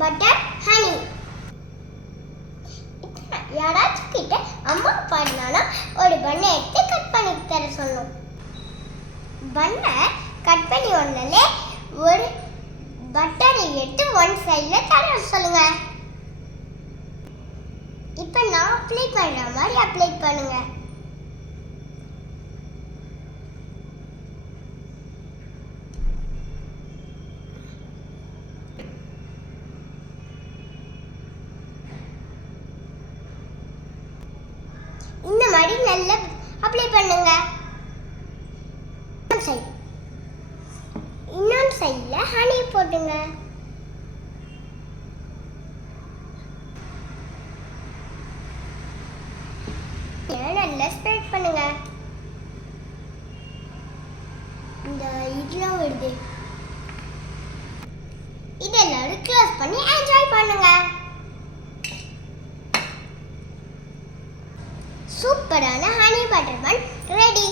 Butter honey. யாராச்சும் கிட்ட அம்மா பண்ணாலும் ஒரு பண்ணை எடுத்து கட் பண்ணி தர சொல்லணும். பண்ணை கட் பண்ணி ஒன்னே ஒரு பட்டரை எடுத்து ஒன் சைட்ல தர சொல்லுங்க. இப்போ நான் அப்ளை பண்ற மாதிரி அப்ளை பண்ணுங்க. இந்த மாதிரி நல்லா அப்ளை பண்ணுங்க. இன்னொரு சைடுல ஹனி போடுங்க. நல்லா ஸ்ப்ரெட் பண்ணுங்க. இந்த இதெல்லாம் வருது, இதெல்லாம் க்ளோஸ் பண்ணி என்ஜாய் பண்ணுங்க. சூப்பரான ஹனி பட்டர் பன் ரெடி.